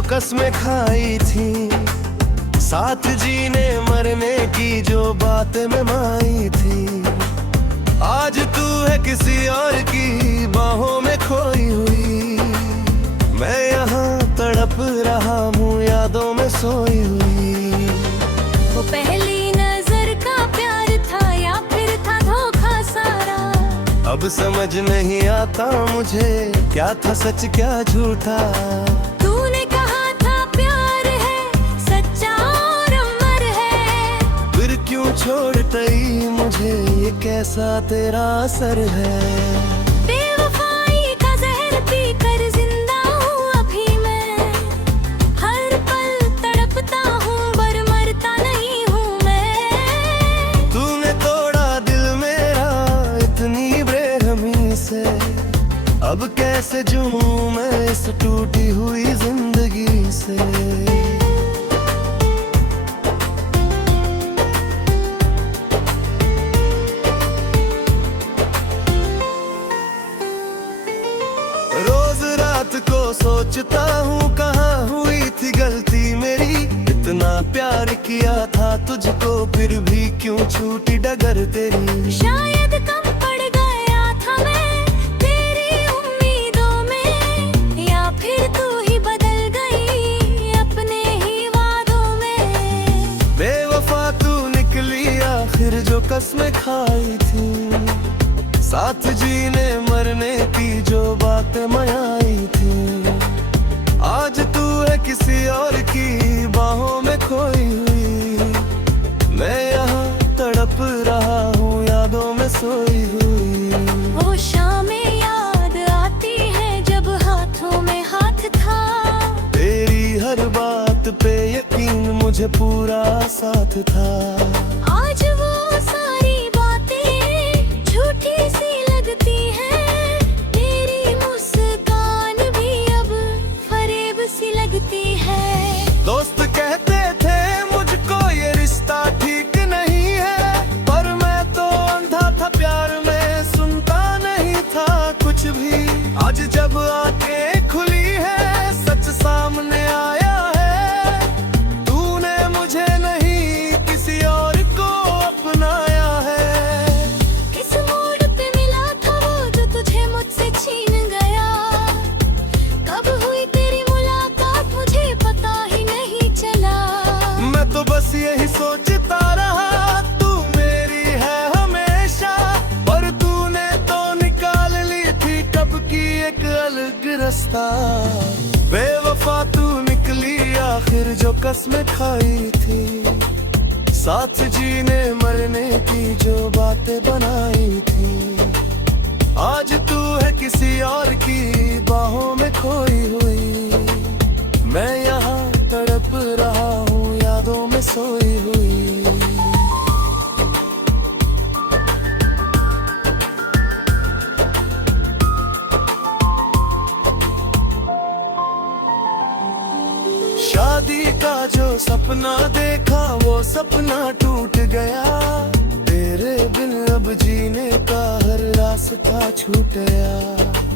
जो कसमें खाई थी, साथ जीने मरने की जो बातें में माई थी, आज तू है किसी और की बाहों में खोई हुई। मैं यहाँ तड़प रहा हूँ यादों में सोई हुई। वो पहली नजर का प्यार था या फिर था धोखा सारा, अब समझ नहीं आता मुझे क्या था सच क्या झूठा। तूने कहा था प्यार है सच्चा और अमर है, फिर क्यों छोड़ गई मुझे, ये कैसा तेरा असर है। बेवफाई का जहर पीकर जिंदा हूँ अभी मैं, हर पल तड़पता हूँ पर मरता नहीं हूँ मैं। तूने तोड़ा दिल मेरा इतनी बेरहमी से, अब कैसे जूं मैं इस टूटी हुई जिंदगी से। रोज रात को सोचता हूँ कहाँ हुई थी गलती मेरी, इतना प्यार किया था तुझको फिर भी क्यों छूटी डगर तेरी। शायद कम पड़ गया था मैं तेरी उम्मीदों में, या फिर तू ही बदल गई अपने ही वादों में। बेवफा तू निकली आखिर जो कसमें खाई थी, साथ जीने मरने की जो बातें मनाई थी, आज तू है किसी और की बाहों में खोई हुई। मैं यहाँ तड़प रहा हूँ यादों में सोई हुई। वो शामें याद आती है जब हाथों में हाथ था, तेरी हर बात पे यकीन मुझे पूरा साथ था। आज वो सारी बातें झूठी सी लगती हैं, तेरी मुस्कान भी अब फरेब सी लगती है। दोस्त कहते थे मुझको ये रिश्ता ठीक नहीं है, पर मैं तो अंधा था प्यार में, सुनता नहीं था कुछ भी। आज जब आंखें खुली है सच सामने आया है, तूने मुझे नहीं किसी और को अपनाया है। किस मोड़ पे मिला था वो जो तुझे मुझसे छीन गया, कब हुई तेरी मुलाकात मुझे पता ही नहीं चला। मैं तो बस यही सोचता रहा तू मेरी है हमेशा, पर तूने तो निकाल ली थी कब की एक अलग रास्ता। बेवफा तू निकली आखिर जो कसमें खाई थी, साथ जीने मरने की जो बातें बनाई थी, आज तू है किसी और की बाहों में खोई हुई। मैं यहाँ तड़प रहा हूँ यादों में सोई हुई। शादी का जो सपना देखा वो सपना टूट गया, तेरे बिन अब जीने का हर रास्ता छूट गया।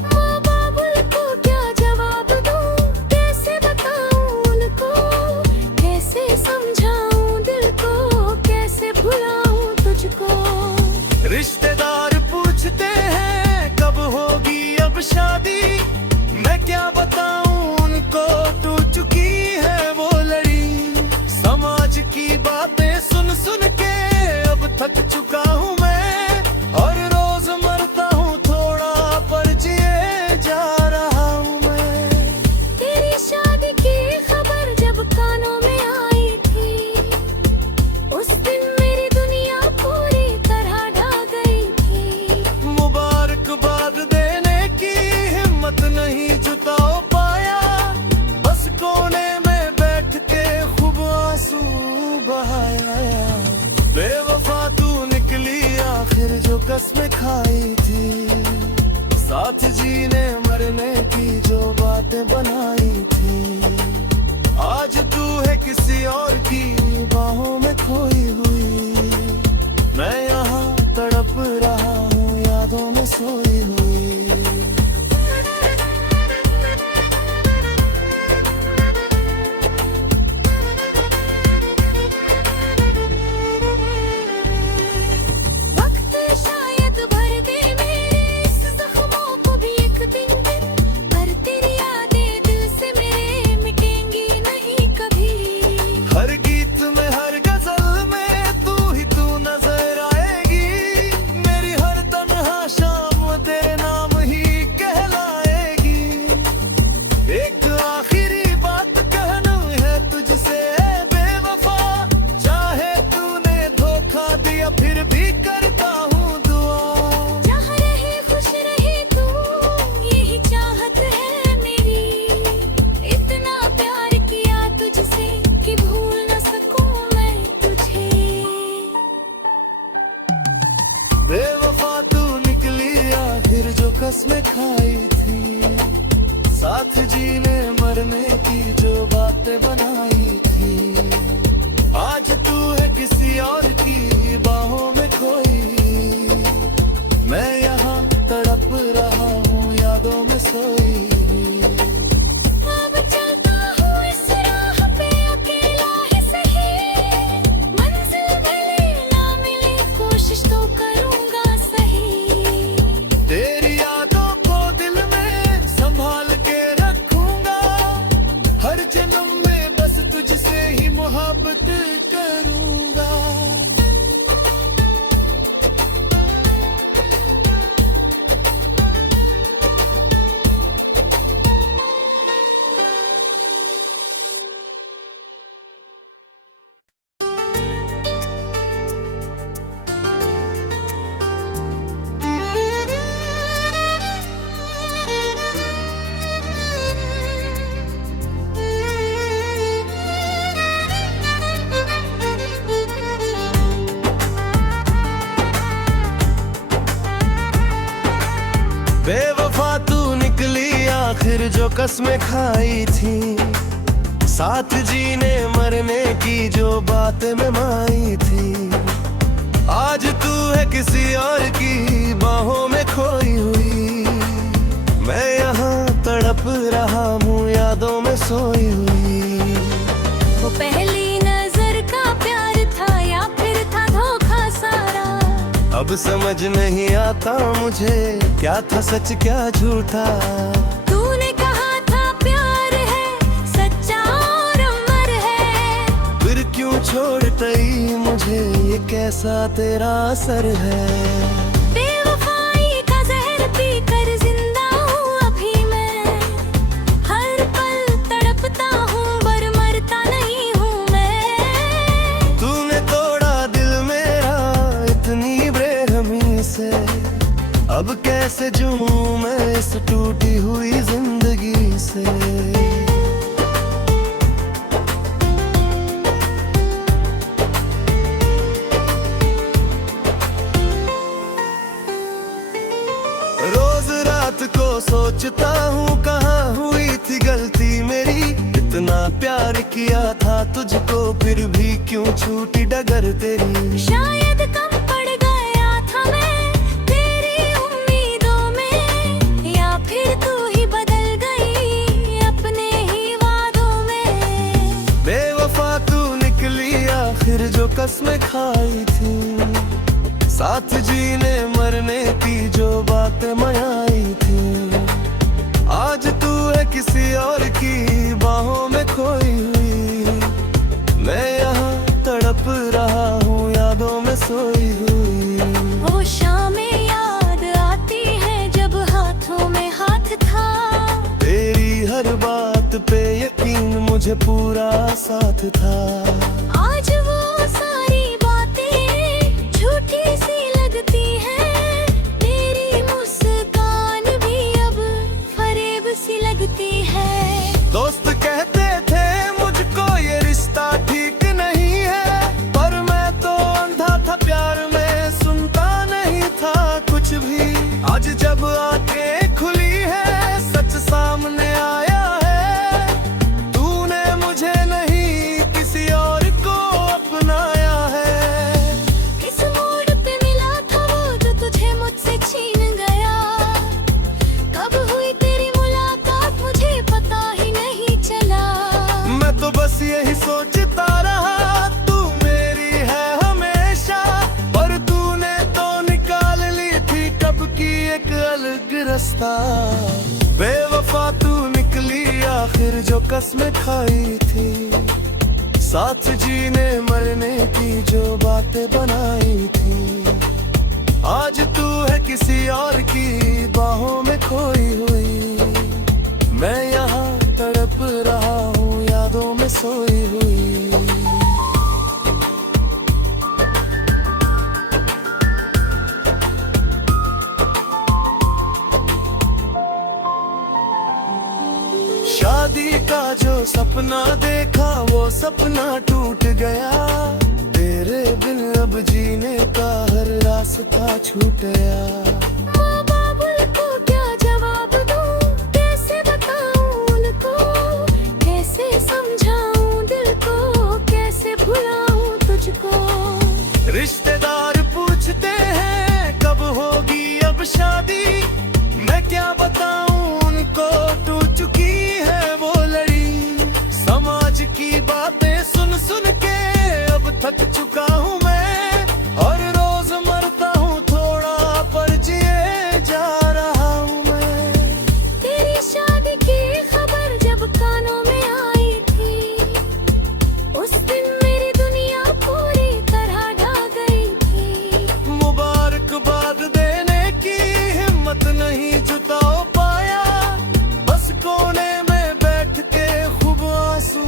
माँ बाबुल को क्या जवाब दूँ, कैसे बताऊँ उनको, कैसे समझाऊँ दिल को, कैसे भुलाऊँ तुझको। रिश्तेदार पूछते हैं कब होगी अब शादी, मैं क्या बताऊं उनको, टूट चुकी है वो लड़ी। समाज की बातें सुन सुन के अब थक चुका हूँ मैं, और रोज मरता हूँ थोड़ा पर जिए जा रहा हूँ मैं। तेरी शादी की खबर जब कानों में आई थी, उस दिन मेरी दुनिया पूरी तरह ढह गई थी। मुबारकबाद देने की हिम्मत नहीं जुटा पाया, बस कोने में बैठ के खूब आंसू बहाया। बेवफा तू निकली आखिर जो कसमें खाई थी, साथ जीने मरने की जो बातें बनाई थी, आज तू है किसी और की बाहों में खोई हुई। मैं यहाँ तड़प रहा हूँ यादों में सोई हुई। फिर भी करता हूँ दुआ। जहाँ रहे खुश रहे तू, यही चाहत है मेरी। इतना प्यार किया तुझसे कि भूल न सकूं मैं तुझे। बेवफा तू निकली आखिर जो कसमें खाई थी, साथ जीने मरने की जो बातें बनाई थी। आज तू है किसी और की बाहों में खोई, मैं यहाँ तड़प रहा हूँ यादों में सोई। अब चलता हूँ इस राह पे अकेला ही सही, मंजिल भले ना मिले कोशिश तो करूँगा सही। तेरी यादों को दिल में संभाल के रखूंगा, हर जन्म में बस तुझसे ही मोहब्बत करूंगा। बेवफा तू निकली आखिर जो कसमें खाई थी, साथ जीने मरने की जो बातें में माई थी। आज तू है किसी और की बाहों में खोई हुई, मैं यहाँ तड़प रहा हूँ यादों में सोई हुई। वो पहली नजर का प्यार था या फिर था धोखा सारा, अब समझ नहीं आता मुझे क्या था सच क्या झूठा। तूने कहा था प्यार है सच्चा और अमर है, फिर क्यों छोड़ गई मुझे, ये कैसा तेरा असर है। बेवफाई का जहर पीकर जिंदा हूँ अभी मैं, हर पल तड़पता हूँ पर मरता नहीं हूँ मैं। तूने तोड़ा दिल मेरा इतनी बेरहमी से, अब कैसे जूं मैं इस टूटी हुई जिंदगी से। रोज रात को सोचता हूँ कहाँ हुई थी गलती मेरी, इतना प्यार किया था तुझको फिर भी क्यों छूटी डगर तेरी। शायद कम पड़ गया था मैं तेरी उम्मीदों में, या फिर तू ही बदल गई अपने ही वादों में। बेवफा तू निकली आखिर जो कसमें खाई थी, साथ जीने मरने की जो बातें मनाई थी। आज तू है किसी और की बाहों में खोई हुई, मैं यहाँ तड़प रहा हूँ यादों में सोई हुई। वो शामें याद आती है जब हाथों में हाथ था, तेरी हर बात पे यकीन मुझे पूरा साथ था। आज वो सारी बातें झूठी सी लगती हैं, तेरी मुस्कान भी अब फरेब सी लगती है। दोस्त कहते थे मुझको ये रिश्ता ठीक नहीं है, पर मैं तो अंधा था प्यार में, सुनता नहीं था कुछ भी। आज जब आंखें खुली है सच सामने आया है, तूने मुझे नहीं किसी और को अपनाया है। किस मोड़ पे मिला था वो जो तुझे मुझसे छीन गया, कब हुई तेरी मुलाकात मुझे पता ही नहीं चला। मैं तो बस यही सोचता रहा तू मेरी है हमेशा, पर तूने तो निकाल ली थी कब की एक अलग रास्ता। बेवफा तू निकली आखिर जो कसमें खाई थी, साथ जीने मरने की जो बातें बनाई थी। आज तू है किसी और की बाहों में खोई हुई, मैं यहाँ तड़प रहा हूँ यादों में सोई हुई। सपना देखा वो सपना टूट गया, तेरे बिन अब जीने का हर रास्ता छूट गया। माँ बाबुल को क्या जवाब दूं, कैसे बताऊं उनको, कैसे समझाऊं दिल को, कैसे भुलाऊं तुझको। रिश्तेदार पूछते हैं कब होगी अब शादी, मैं क्या बताऊं उनको, टूट चुकी है वो लड़ी। समाज की बातें सुन सुन के अब थक चुका हूँ मैं, और रोज मरता हूँ थोड़ा पर जिए जा रहा हूँ मैं। तेरी शादी की खबर जब कानों में आई थी, उस दिन मेरी दुनिया पूरी तरह ढह गई थी। मुबारकबाद देने की हिम्मत नहीं जुटा पाया, बस कोने में बैठ के खूब आंसू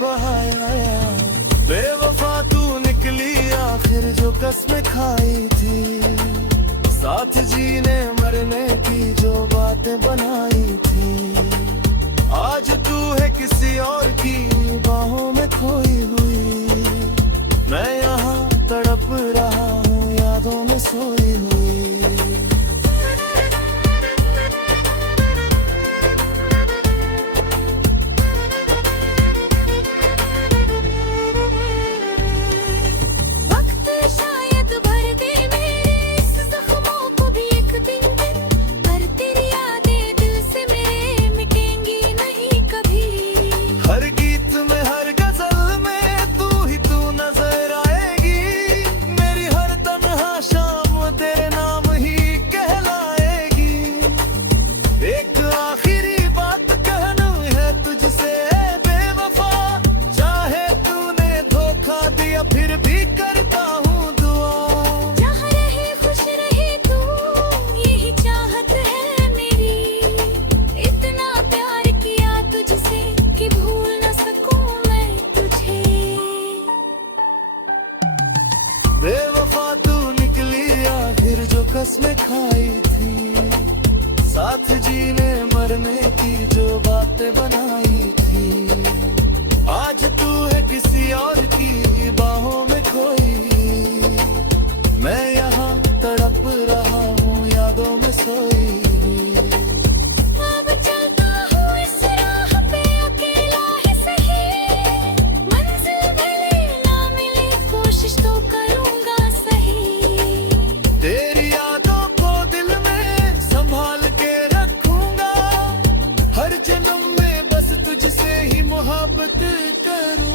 बहाया। बेवफा तू निकली आखिर जो कसमें खाई थी, साथ जीने मरने की जो बातें बनाई थी। आज तू है किसी और की बाहों में खोई हुई, मैं यहाँ तड़प रहा हूँ यादों में सोई हुई। वक्त शायद भर दे मेरे इस जख्मों को भी एक दिन, पर तेरी यादें दिल से मेरे मिटेंगी नहीं कभी। हर गीत में हर गजल में तू ही तू नजर आएगी, मेरी हर तन्हा शाम तेरे नाम ही कहलाएगी। एक आखिरी बात कहना है तुझसे बेवफा, चाहे तूने धोखा दिया फिर भी करता हूँ दुआ। जहाँ रहे खुश रहे तू, यही चाहत है मेरी। इतना प्यार किया तुझसे कि भूल न सकूं मैं तुझे। बेवफा तू निकली आखिर जो कसमें खाई थी, साथ जीने मरने की जो बातें बनाई थी। आज तू है किसी और की बाहों में खोई, मैं यहाँ तड़प रहा हूँ यादों में सोई हुई। अब चलता हूँ इस राह पे अकेला ही सही, मंजिल भले ना मिले कोशिश तो करूँगा सही। तेरी यादों को दिल में संभाल के रखूंगा, हर जन्म में बस तुझसे ही मोहब्बत करूं।